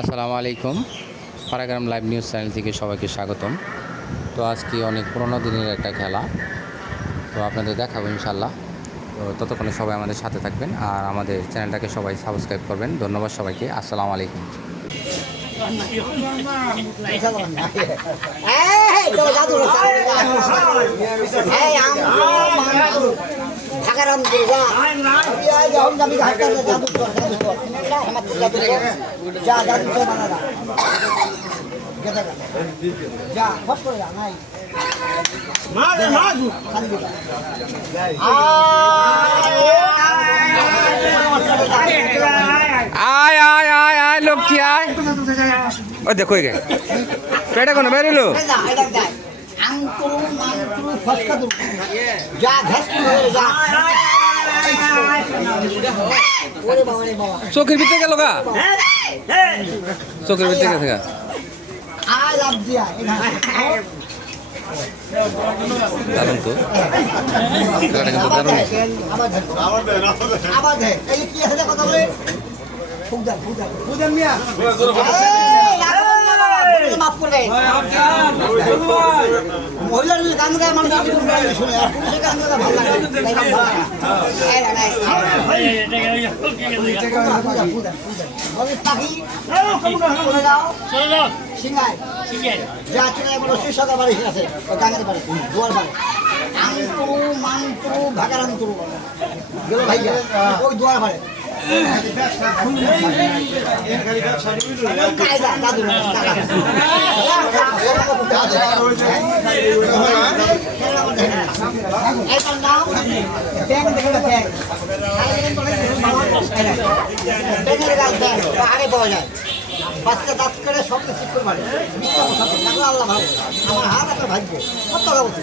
আসসালামু আলাইকুম পারাগ্রাম live news channel থেকে সবাইকে স্বাগতম তো আজকে অনেক পুরোনো দিনের একটা খেলা তো আপনাদের দেখাবো ইনশাল্লাহ তো ততক্ষণে সবাই আমাদের সাথে থাকবেন আর আমাদের চ্যানেলটাকে সবাই সাবস্ক্রাইব করবেন ধন্যবাদ সবাইকে আসসালামু আলাইকুম এই দুর্গা এই যখন আমি ঘাটটা জাদু কর জাদু কর জাদু কর যা জাদু কর যা করে যা নাই। আয় আয় আয় আয় লক্ষ্মী আয়। ও দেখো গে পেটে কোনো বেরিলো? যা এটা যা। ফসকা যা ঘাস যা চোখের ভিতরে গেল গা? চোখের ভিতরে গেছে গা? দিয়া দারুণ তো। খেলাটা কিন্তু দারুণ আবার ধর এই কি আছে কথা বলে? ফুকদার ফুকদার ফুকদার মিয়া। করে দেয় মহিলার গান গায় মানুষ শুনে আর পুরুষের গান গায় ভালো লাগে। পাখি চলে যাও সিঙ্গাই। যা চলে বলো সেই বাড়ি আছে গাঙের বাড়ি দুয়ার বাড়ি। আন্তরু মান্তরু ভাগারান্তরু গেল ভাইয়া ওই দুয়ার বাড়ি। নাম ব্যাং যায় বাচ্চা দাঁত করে সব ঠিক করে কথা। তাহলে আল্লাহ ভালো আমার হাত একটা ভাগ্য কত বলছি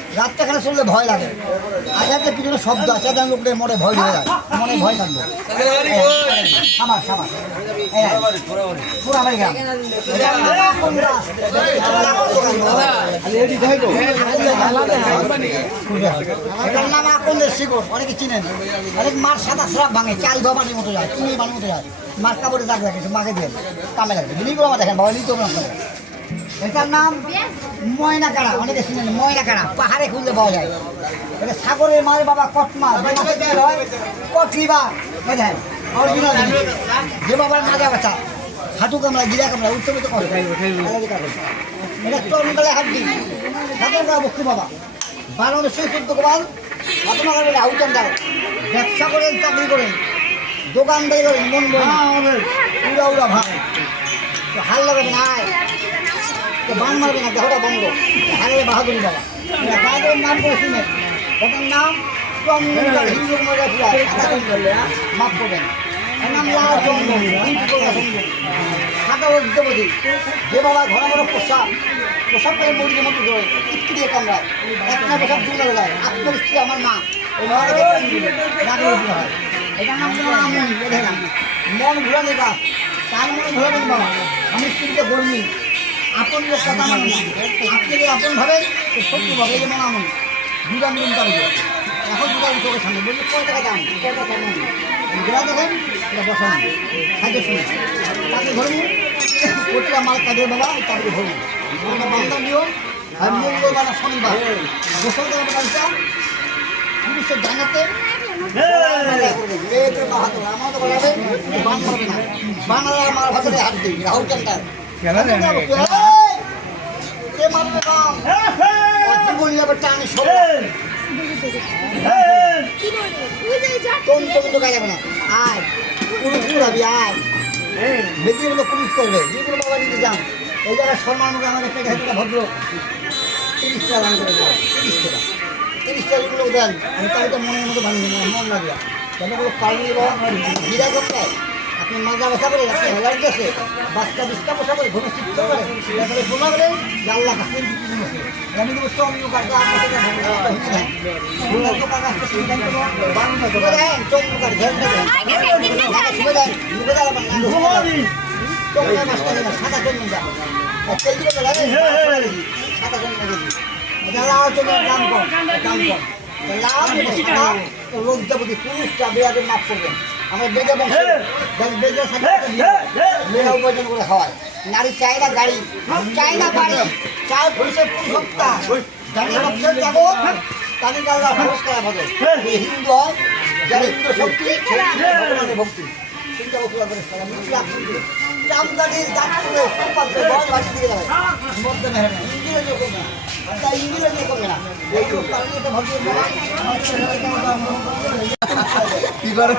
রাতটা এখানে শুনলে ভয় লাগে? আজাতে পিছনে শব্দ আছে আজান লোকটা মনে ভয় হয়ে যায় মনে ভয় থাকবে। আমার সাবার পুরা বাড়ি গ্রাম। এটার নাম আকন্দের অনেকে চিনেন অনেক মার সাদা স্রাব ভাঙে চাল ধোয়া মতো যায় চিনি পানির মতো যায় মার কাপড়ে দাগ রাখে মাকে দিয়ে। কামে লাগে বিলিগুলো আমার দেখেন, বাবা লিখতে হবে এটার নাম ময়না কাড়া অনেকে শুনেন ময়না কাড়া পাহাড়ে খুঁজলে পাওয়া যায়। এটা সাগরের মাছ বাবা কটমা হয়? কটলিবা এই দেখেন অরিজিনাল যে বাবার মাজা বাচ্চা হাঁটু কামড়া গিরা কামড়া উত্তর তো করে এটা তরুণকালে হাড্ডি। করা বস্তু বাবা। বারো সেই চোদ্দ গোপাল ঘটনা করবেন আউটার দাও। ব্যবসা করেন চাকরি করেন দোকানদারি করেন মন বই উড়া উড়া ভাই। হাল লাগাবেন আয়। তো বান মারবে না, দেহটা বন্ধ। হারে বাহাদুরি বাবা। বাহাদুরের নাম করে শুনে। ওটার নাম চন্দনকাল হিন্দু মজা ফুলা মাফ করবেন। নাম লাল চন্দন সাদা উদ্যোগী যে বাবা ঘন ঘন পোশাক পোশাক করে মুরগির মতো ইটকি দিয়ে কামড়ায়। এক পোশাক দূরে যায় আপনার স্ত্রী আমার মা। ওই মাকে রাগলে হয়। নাম মন ঘুরানি গাছ আমি স্ত্রীতে গর্মী আপন লোক কথা মানে না। আপনি ভাবে তো সত্যি ভাবে যেমন আমন দুটা টাকা দিয়ে এখন দুটা চোখের সামনে। বলছি কয় টাকা দাম? কয় টাকা দাম? দেখেন এটা বসান খাদ্য শুনে তাকে ধরুন প্রতিটা মাল কাজের বাবা তাকে ধরুন ওটা নিয়ম আর মঙ্গলবার আর শনিবার। গোসল দেওয়া বাড়িটা পুলিশের জানাতে বাংলা আমার ভাষাতে হাত দিই রাহুল চান্দার মারবে বাম জীবন যাবে টানি সব। কোন তো গায়ে যাবে না। আয়। পুরো পুরাবি আয়। বেশি গুলো পুলিশ করবে। বাবা দিতে যান। এই জায়গায় সম্মান করে আমার একটা ঘাটটা ভদ্র তিরিশ টাকা দাম করে তিরিশ টাকা। তিরিশ টাকা যেগুলো দেন আমি তাহলে মনের মতো ভাঙি মন লাগে যতগুলো পালিয়ে বা বিরা করতে মাজা বসা করে আপনি হেলার গেছে। বাচ্চা বিস্তা বসা করে ঘুমে চিত্ত করে তারপরে বোলা করে যে আল্লাহ কাছে আমি তো আপনাকে দেবো চন্দ্র কাট দেবেন সাদা লাগবে সাদা দাম কম দাম কম লাউ সাদা লজ্জাপতি পুরুষটা বেয়াদের মাফ করবেন। আমরা বেজে বংশ। মেয়েরা উপার্জন করে খাওয়ায়। নারী চায় না গাড়ি চায় না বাড়ি। চায় পুরুষের যাব তাদের নমস্কার হিন্দু হয় যারা হিন্দু শক্তি ভক্তি। চিন্তা করে চামদানির দাঁত করে সম্পাদ করে বড় দিয়ে যাবে মধ্যে তা না এই কারণে তো কি করে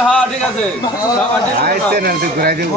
হ্যাঁ ঠিক বলে, হ্যাঁ আছে ঠিক না তুই ঘুরাই দেবো